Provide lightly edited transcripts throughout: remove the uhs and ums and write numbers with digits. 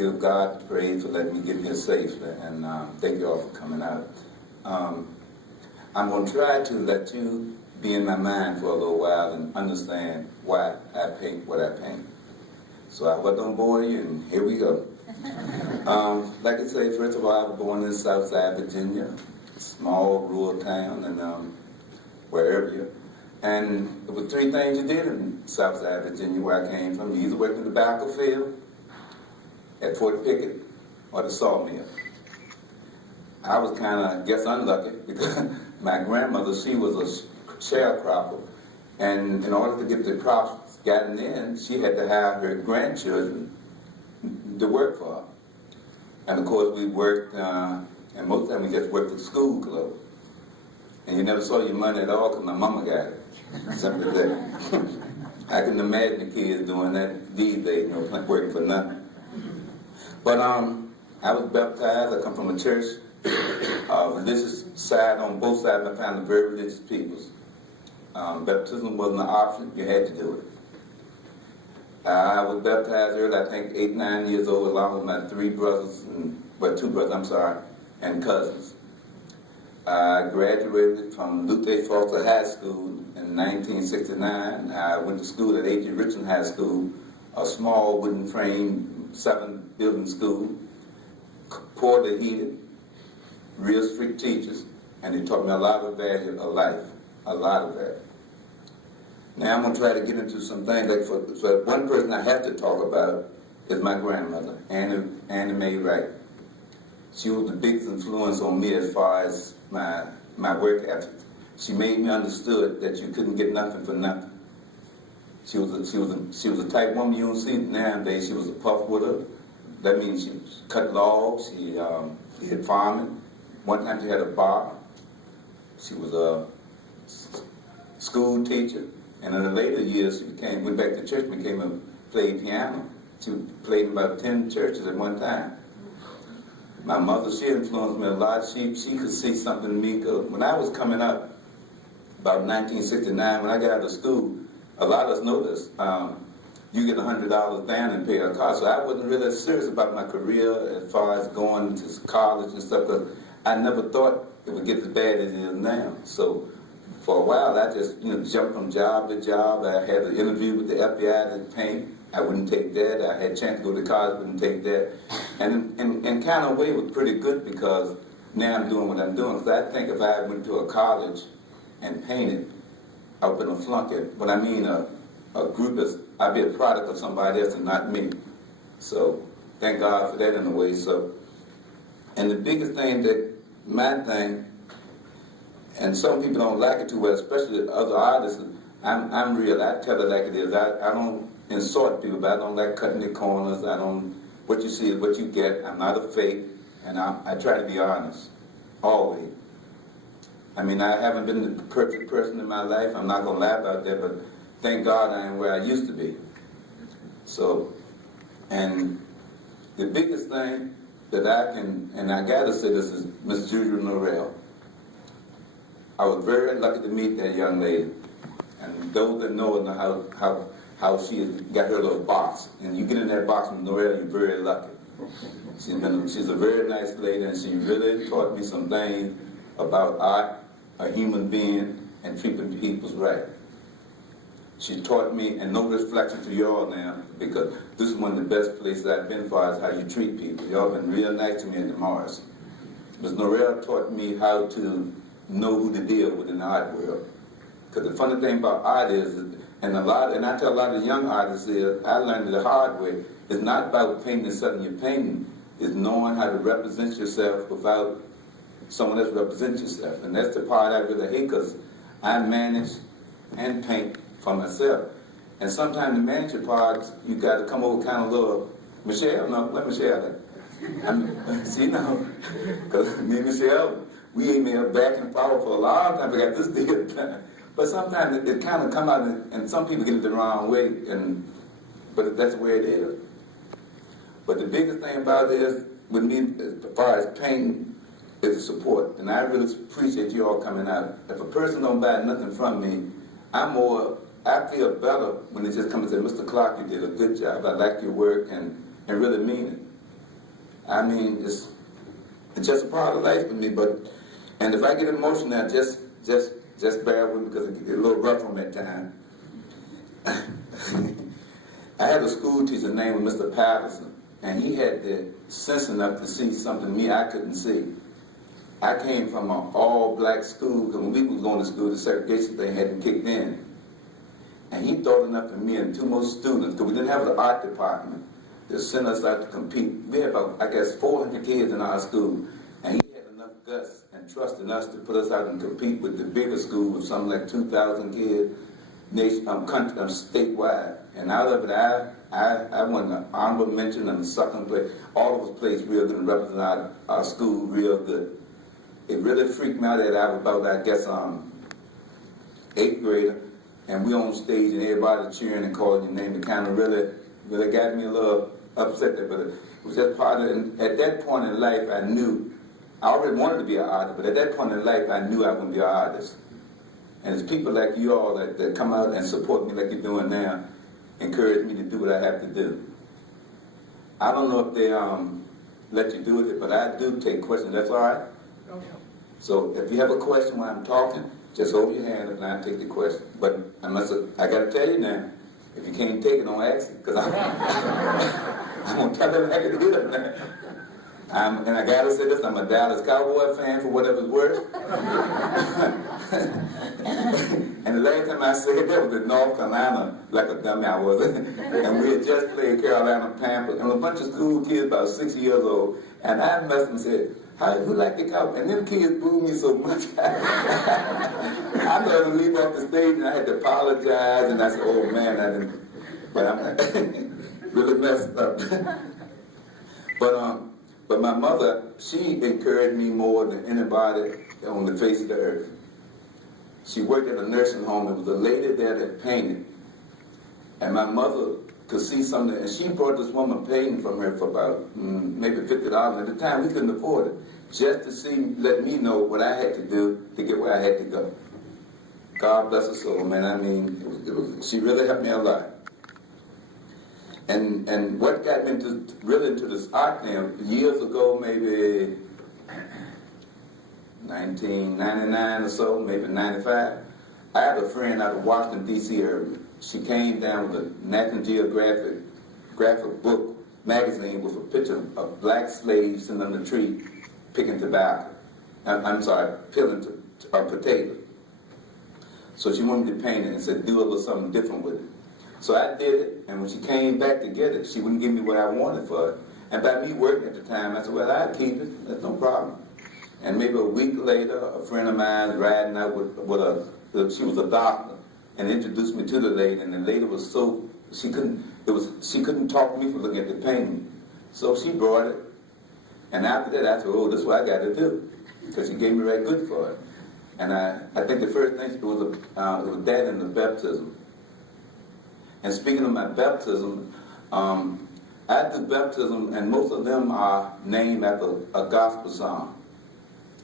give God praise for letting me get here safely, and thank you all for coming out. I'm going to try to let you be in my mind for a little while and understand why I paint what I paint. So I hope I don't bore you, and here we go. Like I say, first of all, I was born in Southside Virginia, small rural town, and wherever you. And there were three things you did in Southside Virginia, where I came from. You either worked in the tobacco field, at Fort Pickett, or the sawmill. I was kind of, I guess, unlucky because my grandmother, she was a sharecropper, and in order to get the crops gotten in, she had to have her grandchildren to work for her. And of course, we worked, and most of the time we just worked at school clothes. And you never saw your money at all because my mama got it. Something like that. I can imagine the kids doing that these days, you know, working for nothing. But I was baptized. I come from a church, religious side on both sides. I found very religious peoples. Baptism wasn't an option. You had to do it. I was baptized early, I think 8, 9 years old, along with my 3 brothers, two brothers, I'm sorry, and cousins. I graduated from Luther Foster High School in 1969. I went to school at A.J. Richardson High School, a small wooden frame, 7-building school, poorly heated, real strict teachers, and they taught me a lot of value of life, a lot of value. Now I'm going to try to get into some things. Like for one person I have to talk about is my grandmother, Annie Mae Wright. She was the biggest influence on me as far as my work ethic. She made me understood that you couldn't get nothing for nothing. She was a type woman you don't see nowadays. She was a puff with her. That means she cut logs. She did farming. One time she had a bar. She was a school teacher. And in the later years, she went back to church and played piano. She played in about 10 churches at one time. My mother, she influenced me a lot. She could see something in me. Because when I was coming up, about 1969, when I got out of school, a lot of us know this. You get $100 down and pay a car. So I wasn't really serious about my career as far as going to college and stuff, because I never thought it would get as bad as it is now. So for a while, I just jumped from job to job. I had an interview with the FBI to paint. I wouldn't take that. I had a chance to go to college, wouldn't take that. And in kind of a way, it was pretty good because now I'm doing what I'm doing. Because I think if I went to a college and painted, I would have flunked it. But I mean, a group I'd be a product of somebody else and not me. So thank God for that in a way. So, and the biggest thing my thing, and some people don't like it too well, especially other artists. I'm real. I tell it like it is. I don't insult people, but I don't like cutting the corners. What you see is what you get. I'm not a fake, and I try to be honest, always. I mean, I haven't been the perfect person in my life. I'm not going to lie about that, but thank God I am where I used to be. So, and the biggest thing that I can, and I got to say this, is Miss Julia Norrell. I was very lucky to meet that young lady. And those that know how she has got her little box. And you get in that box with Norrell, you're very lucky. She's a very nice lady, and she really taught me some things about art, a human being, and treating people right. She taught me, and no reflection to y'all now, because this is one of the best places I've been for is how you treat people. Y'all been real nice to me in the Morris. Ms. Norrell taught me how to know who to deal with in the art world. Because the funny thing about art is, and I tell a lot of young artists is, I learned it the hard way, it's not about painting something you're painting, it's knowing how to represent yourself without someone else represent yourself. And that's the part I really hate, because I manage and paint for myself. And sometimes the manager parts, you got to come over kind of little, Michelle, no, let Michelle. See now, because me and Michelle, we ain't been back and forth for a long time. We got this deal done. But sometimes it kind of come out, and some people get it the wrong way, but that's the way it is. But the biggest thing about it is, with me, as far as painting, is the support. And I really appreciate you all coming out. If a person don't buy nothing from me, I feel better when they just come and say, Mr. Clarke, you did a good job. I like your work, and really mean it. I mean, it's just a part of life with me. And if I get emotional now, just bear with me because it gets a little rough on that time. I had a school teacher named Mr. Patterson, and he had the sense enough to see something me I couldn't see. I came from an all-black school, because when we was going to school, the segregation thing hadn't kicked in. And he thought enough of me and two more students, because we didn't have the art department, to send us out to compete. We had about, I guess, 400 kids in our school, and he had enough guts and trust in us to put us out and compete with the bigger school with something like 2,000 kids, statewide. And out of it, I won an honorable mention and the second place. All of us played real good and represented our school real good. It really freaked me out that I was about, I guess, 8th grader, and we on stage and everybody cheering and calling your name. It kind of really got me a little upset there, but it was just part of it. And at that point in life, I knew, I already wanted to be an artist, but at that point in life, I knew I was going to be an artist. And it's people like you all that come out and support me like you're doing now, encourage me to do what I have to do. I don't know if they let you do it, but I do take questions. That's all right? Okay. So if you have a question when I'm talking, just hold your hand up and I'll take the question. But I got to tell you now, if you can't take it, don't ask it, because I'm going to tell everybody to do it now. And I got to say this, I'm a Dallas Cowboy fan for whatever's worth. And the last time I said that was in North Carolina, like a dummy I was. And we had just played Carolina Panthers, and a bunch of school kids about 6 years old. And I messed them and said, who like the Cowboys? And them kids booed me so much. I thought to leave off the stage, and I had to apologize. And I said, oh man, I didn't. But I'm really messed up. But my mother, she encouraged me more than anybody on the face of the earth. She worked at a nursing home. There was a lady there that painted. And my mother could see something, and she brought this woman painting from her for about maybe $50. At the time, we couldn't afford it. Just to let me know what I had to do to get where I had to go. God bless her soul, man. I mean, she really helped me a lot. And what got me into this art thing, years ago, maybe 1999 or so, maybe 95, I had a friend out of Washington, D.C. area. She came down with a National Geographic book magazine with a picture of black slaves sitting on the tree picking tobacco. Peeling a potato. So she wanted me to paint it and said, do a little something different with it. So I did it, and when she came back to get it, she wouldn't give me what I wanted for it. And by me working at the time, I said, well, I'll keep it. That's no problem. And maybe a week later, a friend of mine riding out she was a doctor, and introduced me to the lady, and the lady was so, she couldn't talk to me for looking at the painting. So she brought it, and after that, I said, oh, this is what I got to do, because she gave me right good for it. And I think the first thing it was that and the baptism. And speaking of my baptism, I do baptism, and most of them are named after a gospel song.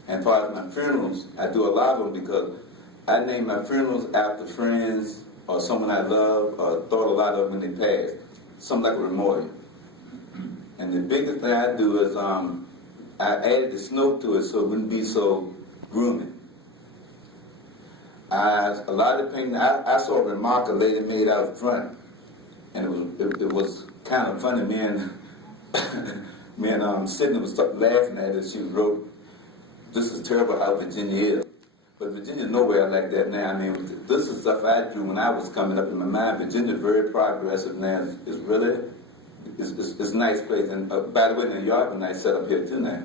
And as far as my funerals, I do a lot of them because I name my funerals after friends or someone I love or thought a lot of when they passed. Something like a memorial. And the biggest thing I do is I added the snow to it so it wouldn't be so grooming. A lot of painting, I saw a remark a lady made out front, and it was kind of funny. Me and Sydney was laughing at it. She wrote, "This is terrible how Virginia is." But Virginia's nowhere like that now. I mean, this is stuff I drew when I was coming up in my mind. Virginia's very progressive now. It's really, it's a nice place. And by the way, New York is a nice setup here too now.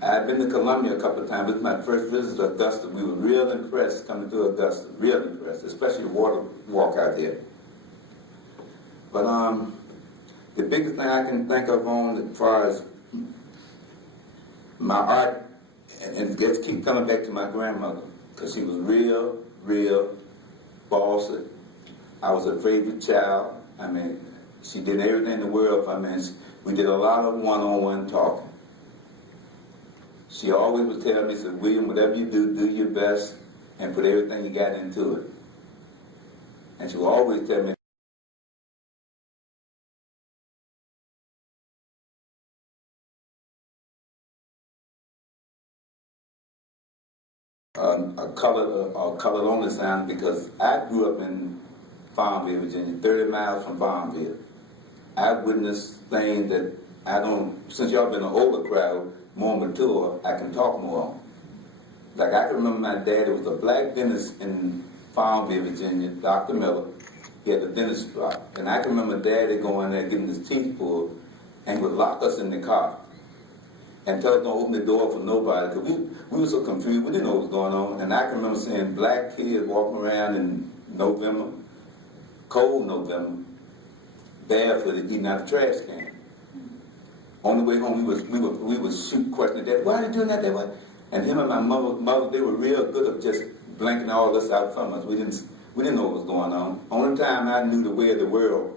I've been to Columbia a couple of times. This is my first visit to Augusta. We were real impressed coming through Augusta. Real impressed, especially the water walk out here. But the biggest thing I can think of on as far as my art, and just keep coming back to my grandmother, because she was real bossy. I was a favorite child. I mean, she did everything in the world for me. We did a lot of one-on-one talking. She always would tell me, said, William, whatever you do, do your best and put everything you got into it. And she would always tell me, a colored only sign because I grew up in Farmville, Virginia, 30 miles from Farmville. I witnessed things that I don't, since y'all been an older crowd, more mature, I can talk more on. Like I can remember my dad, there was a black dentist in Farmville, Virginia, Dr. Miller. He had a dentist spot. And I can remember Daddy going there getting his teeth pulled, and he would lock us in the car and tell us don't open the door for nobody, because we were so confused, we didn't know what was going on. And I can remember seeing black kids walking around in November, cold November, barefooted, eating out the trash can. On the way home, we would shoot questions. Dad, why are you doing that? Way? And him and my mother, they were real good at just blanking all this out from us. We didn't know what was going on. Only time I knew the way of the world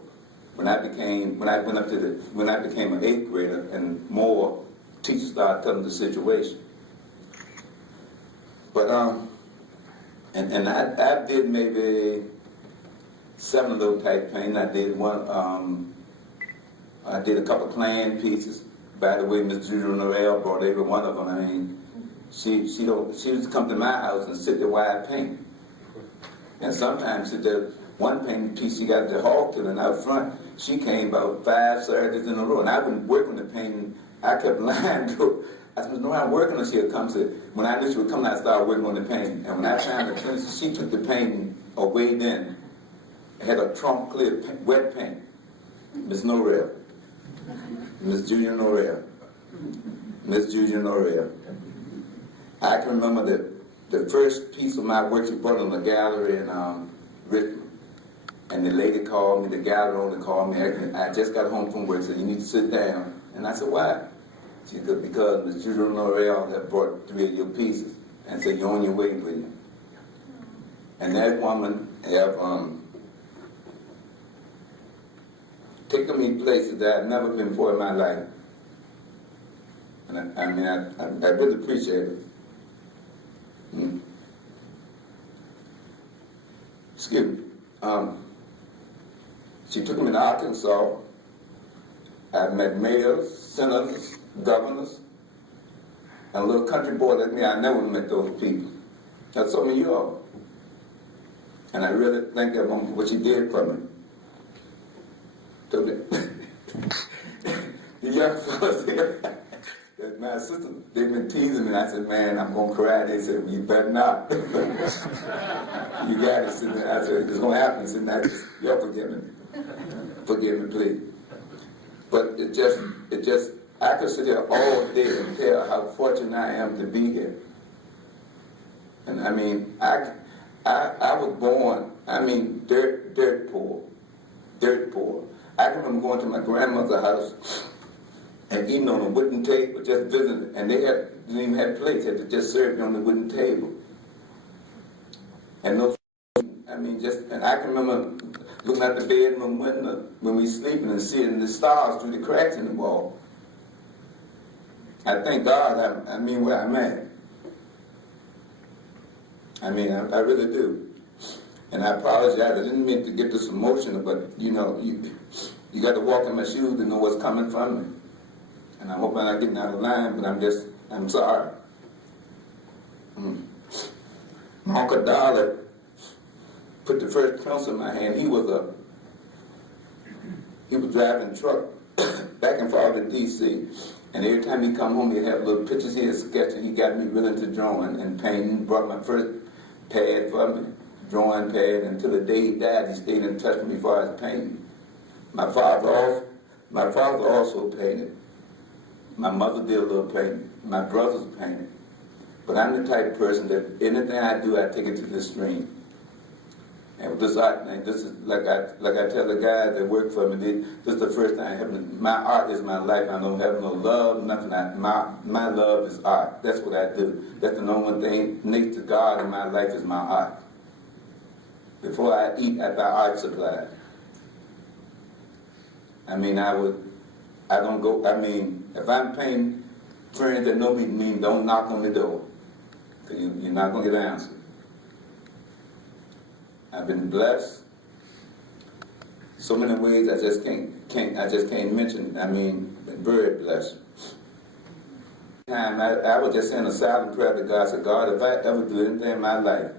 when I became an 8th grader and more teachers started telling the situation. But and I did maybe 7 of those type paintings. I did one. I did a couple Klan pieces. By the way, Miss Judy Norell brought every one of them. I mean, she used to come to my house and sit there while I paint. And sometimes the one painting piece she got at the hall killing out front, she came about 5 Saturdays in a row. And I wouldn't work on the painting. I kept lying to her. I said, no, I'm working on it. She'd come to, when I knew she would come, I started working on the painting. And when I found the finish, she took the painting away then. It had a trunk clear, wet paint. Miss Norell. Miss Junior Norell. Miss Junior Norell. I can remember that the first piece of my work she brought in the gallery in Richmond. And the lady called me, the gallery owner called me. I just got home from work, said, you need to sit down. And I said, why? She said, because Miss Judy Norell had brought 3 of your pieces and said, you're on your way with you. And that woman have taken me places that I've never been before in my life. And I really appreciate it. Excuse me. She took me to Arkansas. I met mayors, senators, governors, and a little country boy like me. I never met those people. That's some of you all. And I really thank that woman for what she did for me. Took it. The young fellas here, my assistant, they've been teasing me. I said, man, I'm going to cry. They said, well, you better not. You got it. I said, it's going to happen. He said, now, y'all forgive me. Forgive me, please. But it just, I could sit here all day and tell how fortunate I am to be here. And I mean, I was born, dirt poor. I can remember going to my grandmother's house and eating on a wooden table, just visiting, and they didn't even have plates, they had to just serve you on the wooden table. And those, and I can remember looking at the bedroom window when we sleeping and seeing the stars through the cracks in the wall. I thank God, where I'm at. I really do. And I apologize, I didn't mean to get this emotional, but you got to walk in my shoes to know what's coming from me. And I hope I'm not getting out of line, but I'm sorry. My Uncle Dollar put the first pencil in my hand. He was driving a truck back and forth to D.C. And every time he come home, he'd have little pictures he had sketched, and he got me really into drawing and painting. Brought my first pad for me, drawing pad. Until the day he died, he stayed in touch with me as far as painting. My father also painted. My mother did a little painting. My brothers painted. But I'm the type of person that anything I do, I take it to the extreme. And with this art thing, this is like I tell the guys that work for me, this is the first thing I have. My art is my life. I don't have no love, nothing. My love is art. That's what I do. That's the number one thing next to God in my life is my art. Before I eat, I buy art supplies. If I'm painting, friends that know me don't knock on the door. Because you're not going to get an answer. I've been blessed. So many ways I just can't mention. Been very blessed. time, I was just saying a silent prayer to God. I said, God, if I ever do anything in my life,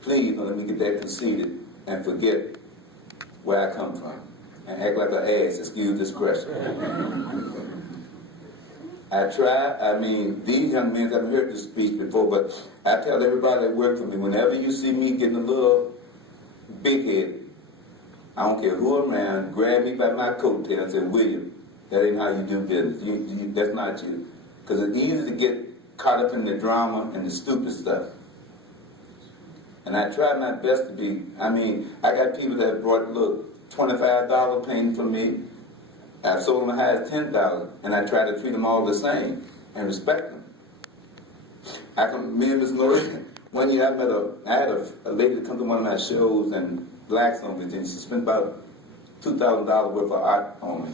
please don't let me get that conceited and forget where I come from and act like an ass, excuse this expression. I try, I mean, these young men, I've heard this speech before, but I tell everybody that works for me, whenever you see me getting a little big-headed, I don't care who I'm around, grab me by my coattail and say, William, that ain't how you do business. That's not you. Because it's easy to get caught up in the drama and the stupid stuff. And I try my best to be, I mean, I got people that have brought, look, $25 painting from me. I've sold them as high as $10,000, and I try to treat them all the same and respect them. Me and Miss Lori, one year I had a lady to come to one of my shows in Blackstone, Virginia. She spent about $2,000 worth of art on me.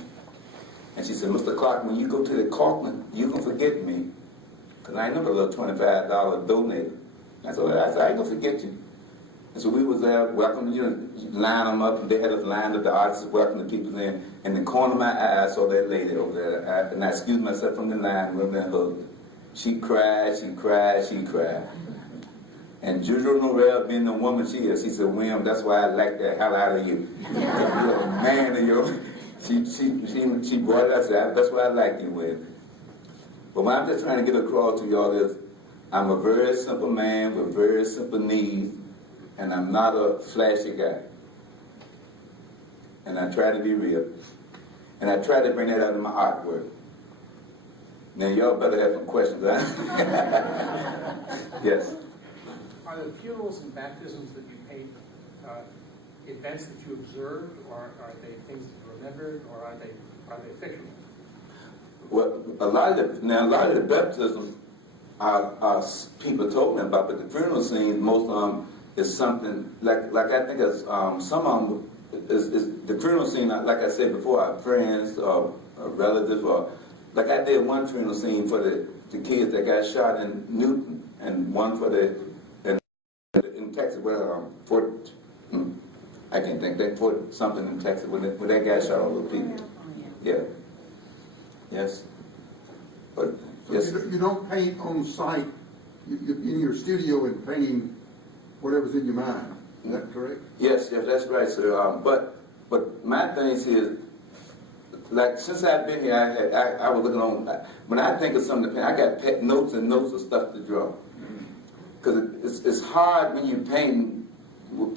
And she said, Mr. Clarke, when you go to the Kaufman, you can forget me. Because I ain't never a little $25 donator. I said, I ain't gonna forget you. And so we was there, welcome, line them up, and they had us lined up, the artists welcome the people in. In the corner of my eye, I saw that lady over there, and I excused myself from the line, went and hugged her. She cried, she cried, she cried. And Juju Norell, being the woman she is, she said, William, that's why I like the hell out of you. You're a man of your... She brought it up, said, that's why I like you, William. But what I'm just trying to get across to y'all is, I'm a very simple man with very simple needs, and I'm not a flashy guy. And I try to be real. And I try to bring that out in my artwork. Now y'all better have some questions, huh? Yes? Are the funerals and baptisms that you paint events that you observed, or are they things that you remembered, or are they fictional? Well, a lot of the baptisms are people told me about, but the funeral scenes, most of them is something like I think it's some of them is the funeral scene. Like I said before, our friends or relatives, or like I did one funeral scene for the kids that got shot in Newton, and one for in Texas where Fort I can't think that Fort something in Texas where that guy shot all those people. Yeah. Yes. But so yes. You don't paint on site. You're in your studio and painting whatever's in your mind. Is that correct? Yes, that's right, sir. But my thing is, like since I've been here, I was looking on. When I think of something to paint, I got pet notes and notes of stuff to draw. Because it's hard when you paint,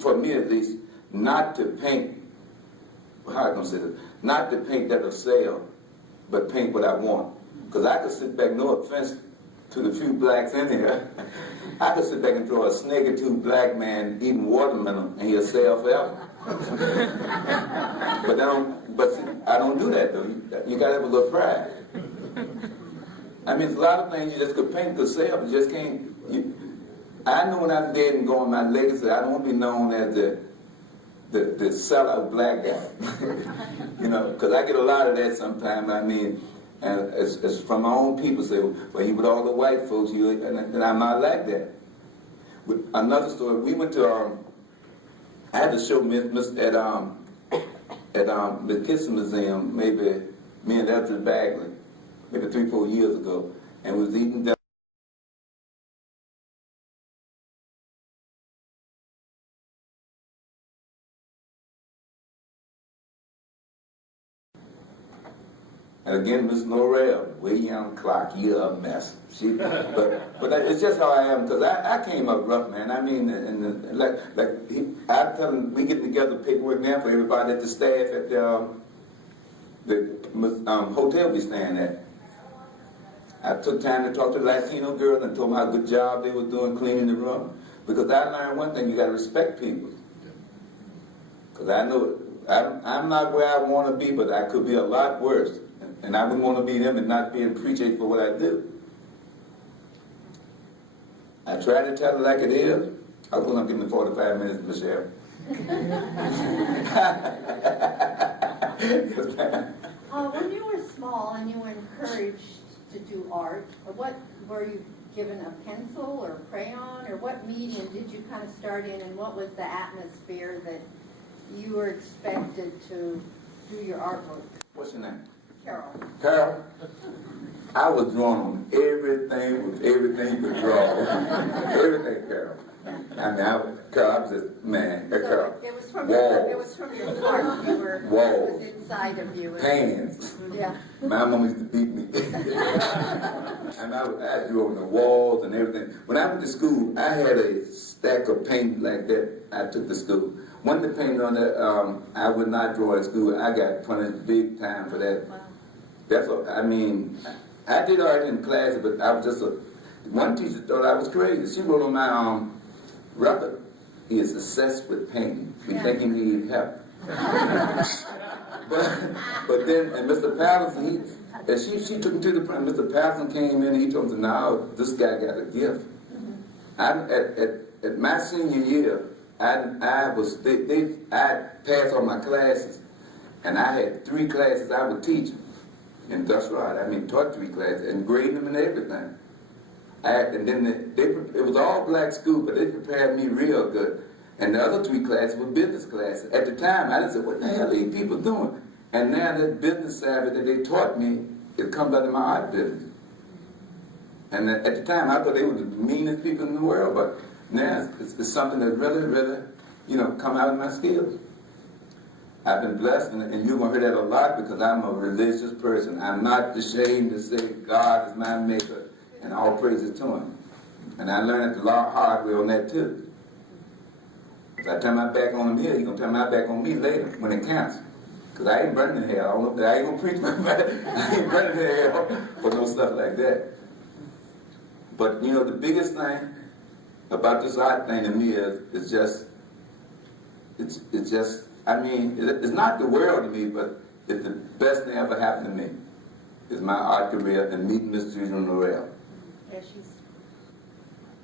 for me at least, not to paint. How I gonna say this? Not to paint that'll sell, but paint what I want. Because I could sit back, no offense to the few blacks in here, I could sit back and draw a snake or two black man eating watermelon and he'll sell forever. but I don't do that though. You gotta have a little pride. I mean, there's a lot of things you just could paint, could sell, but you just can't. I know when I'm dead and going, my legacy, I don't want to be known as the sellout black guy. Because I get a lot of that sometimes. I mean, and it's from my own people say, well, you with all the white folks, and I'm not like that. With another story, we went to, I had to show at the Kitson Museum, maybe me and Edward Bagley, maybe 3-4 years ago, and was eating down. And again, Miss Norell, William Clarke, you're a mess. But it's just how I am, because I came up rough, man. I mean, I tell him, we get together paperwork now for everybody at the staff at the hotel we staying at. I took time to talk to the Latino girls and told them how good job they were doing cleaning the room. Because I learned one thing, you got to respect people. Because I know I'm not where I want to be, but I could be a lot worse. And I wouldn't want to be them and not be appreciated for what I do. I try to tell it like it is. I was going to give me 45 minutes, Michelle. When you were small and you were encouraged to do art, what were you given, a pencil or crayon, or what medium did you kind of start in, and what was the atmosphere that you were expected to do your artwork? What's your name? Carol. Carol? I was drawing on everything you could draw. Everything, Carol. I mean, Carol, I was just, man, Carol. So it was from Walls. it was from your heart. You were, Walls. it was inside of you. Pans. Yeah. My mom used to beat me. And I drew on the walls and everything. When I went to school, I had a stack of paint like that I took to school. One of the paint on that, I would not draw at school. I got punished big time for that. Wow. That's what, I mean, I did art in class, but I was just one teacher thought I was crazy. She wrote on my record, he is obsessed with painting. We think he needed help. but then, and Mr. Patterson, she took him to the front. Mr. Patterson came in and he told him, now this guy got a gift. At my senior year, I passed all my classes, and I had 3 classes I would teach industrial art. I mean, taught 3 classes and graded them and everything. And then it was all black school, but they prepared me real good. And the other 3 classes were business classes. At the time, I just said, what the hell are these people doing? And now that business savvy that they taught me, it comes out of my art business. And at the time, I thought they were the meanest people in the world, but now it's something that really, really, come out of my skills. I've been blessed, and you're going to hear that a lot because I'm a religious person. I'm not ashamed to say God is my maker, and all praises to him. And I learned the hard way on that too. If I turn my back on him here, he's going to turn my back on me later when it counts. Because I ain't burning in hell. I ain't going to preach my back. I ain't burning in hell for no stuff like that. But, the biggest thing about this art thing to me is it's just, I mean, it's not the world to me, but it's the best thing ever happened to me. Is my art career and meeting Miss Judy Norrell. Yeah,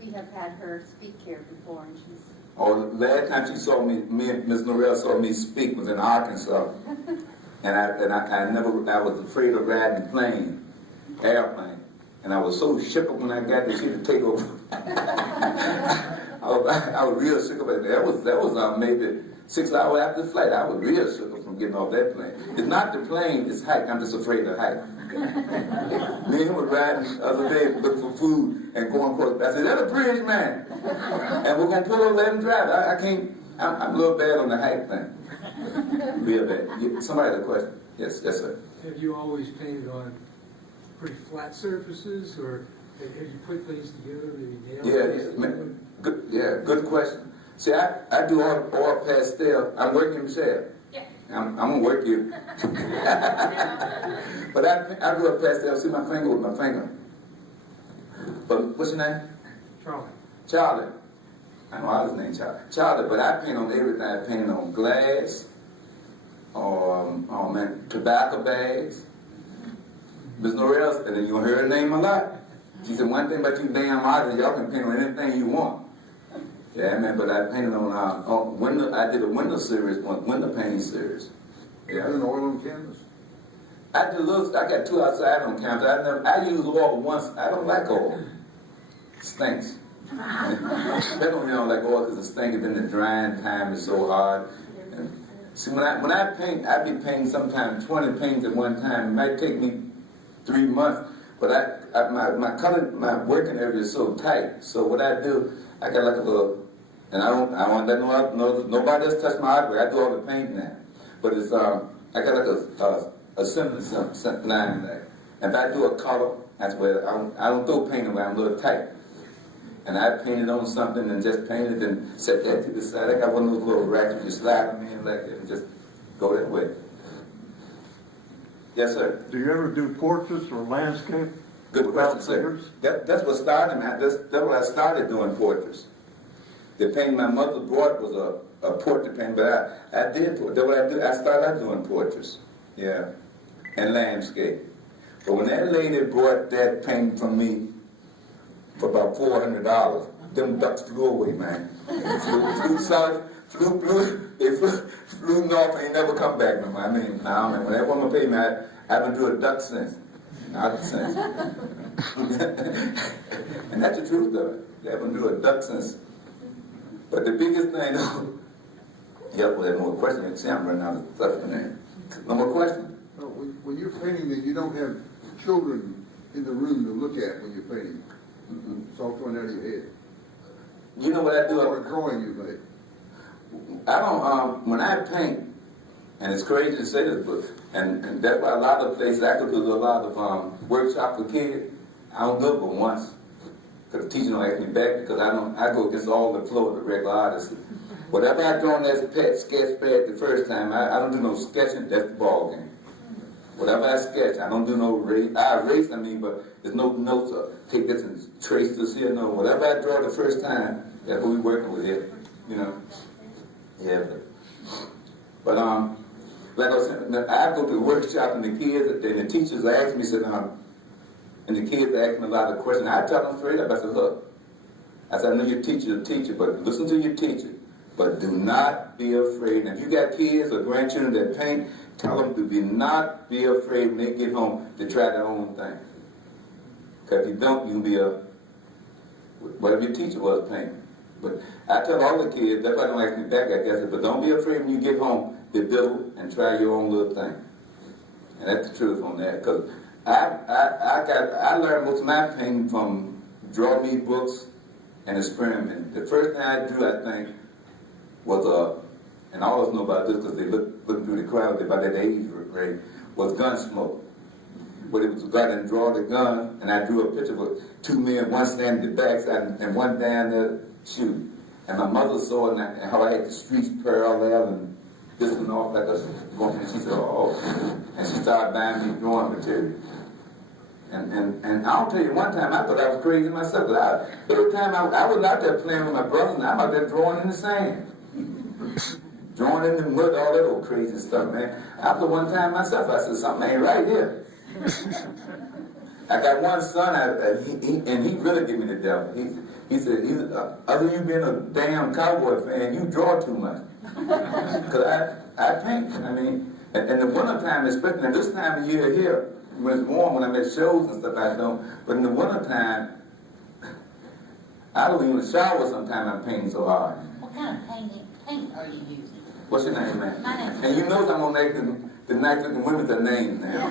we have had her speak here before, and she's. Oh, last time she saw me and Miss Norrell saw me speak was in Arkansas, and I was afraid of riding airplane, and I was so shook up when I got there she to take over. I was real shook up. That was maybe 6 hours after the flight. I was real shook up from getting off that plane. It's not the plane, it's height. I'm just afraid of height. Me and him were riding the other day looking for food and going across. I said, "That's a bridge, man." And we're going to pull over, let him drive. I can't, I'm a little bad on the height thing. Real bad. Somebody had a question? Yes, sir. Have you always painted on pretty flat surfaces, or have you put things together, maybe nails? Good question. See, I do all pastel. I'm working Michelle. Yeah. I'm gonna work you. But I do a pastel. See my finger with my finger. But what's your name? Charlie. Charlie. I know I was named Charlie, but I paint on everything. I paint on glass, tobacco bags. Miss Norrell, and then you'll hear her name a lot. She said, one thing about you damn artists, y'all can paint on anything you want. Yeah, man, but I painted on window. I did a window series, window painting series. Yeah. An oil on canvas. I got 2 outside on canvas. I use oil once. I don't like oil. It stinks. That don't like oil because it stinks, and then the drying time is so hard. And see, when I paint, I be painting sometimes 20 paintings at one time. It might take me 3 months, but my working area is so tight. So what I do, I got like a little, and I don't let nobody else touch my artwork. I do all the painting now, but it's I got like a sentence line there. If I do a color, that's where I don't throw paint away. I'm a little tight. And I painted on something and just painted and set that to the side. I got one of those little racks you slide them in like that and just go that way. Yes, sir. Do you ever do portraits or landscape? Good without question, sir. figures? That's what started me. That's what I started doing portraits. The painting my mother brought was a portrait painting, but I did. That's what I do. I started out doing portraits, yeah, and landscape. But when that lady brought that painting from me for about $400, them ducks flew away, man. Flew south, flew north, and ain't never come back no more. I mean, now, when that woman paid me, I don't do a duck sense. Not sense. And that's the truth of it. They haven't do a duck sense. But the biggest thing, though, yep, well, there's no more question. You can see I'm running out of stuff in there. No more question? No, when you're painting that you don't have children in the room to look at when you're painting? Soft one out of your head. You know what I do? Or a drawing you made. I don't, when I paint, and it's crazy to say this, but, and that's why a lot of places I go to a lot of workshops for kids. I don't do it but once. Because the teacher don't ask me back because I go against all the flow of the regular artists. Whatever I draw on that sketch pad the first time, I don't do no sketching, that's the ball game. Whatever I sketch, I don't do no erase. I erase, but there's no notes or take this and trace this here, no. Whatever I draw the first time, that's what we working with here, you know. Yeah, but like I was saying, I go to the workshop and the kids and the teachers ask me, said, and the kids ask me a lot of questions. I tell them straight up, I said, look, I know your teacher's a teacher, but listen to your teacher. But do not be afraid. And if you got kids or grandchildren that paint, tell them to not be afraid when they get home to try their own thing. Because if you don't, you'll be whatever your teacher was painting. But I tell all the kids, that's why I don't ask me back, I guess, but don't be afraid when you get home to build and try your own little thing. And that's the truth on that. Because I learned most of my painting from draw me books and experiment. The first thing I drew, I think, was and I always know about this because they looking through the crowd about that age grade, was Gunsmoke. But it was a guy that draw the gun, and I drew a picture of two men, one standing at the backside and one down there shooting. And my mother saw it and how I had the streets parallel and this and off like us going, and she said, oh, and she started buying me drawing material. And I'll tell you, one time I thought I was crazy myself. Every time I was out there playing with my brothers, and I'm out there drawing in the sand. Drawing in the mud, all that old crazy stuff, man. After one time myself, I said, something ain't right here. I got one son, and he really gave me the devil. He said, other than you being a damn Cowboy fan, you draw too much. Because I paint, and in the wintertime, especially this time of year here, when it's warm, when I'm at shows and stuff, I don't. But in the wintertime, I don't even shower sometimes, I'm painting so hard. What kind of paint are you using? What's your name, man? My name's And you know I'm gonna make the nice looking women their names now.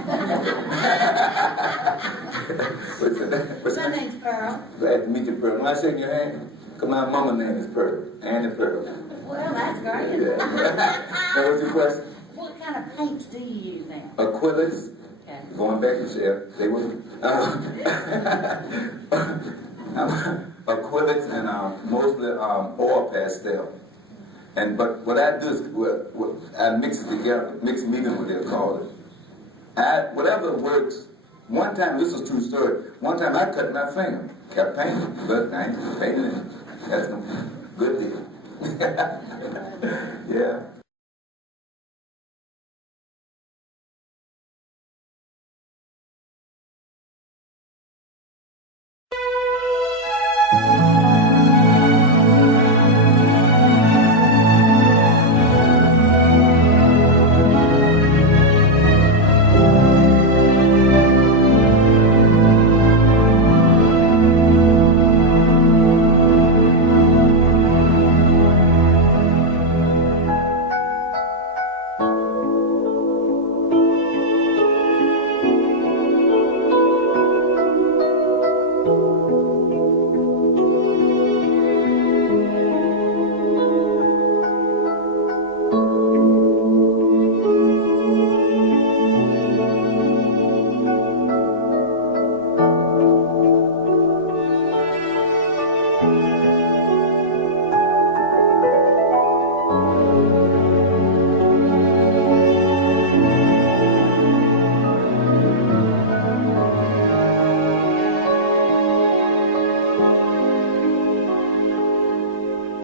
What's My name's Pearl. Glad to meet you, Pearl. When I shake your hand, because my mama's name is Pearl, Annie Pearl. Well, that's great. Now, what's your question? What kind of paints do you use now? Acrylics. Okay. Going back to share, they were acrylics and mostly oil pastel. But what I do is I mix it together, mix medium, what they'll call it. Whatever works. One time, this is a true story. One time I cut my finger, kept painting, but I ain't painting it. That's a good deal. Yeah.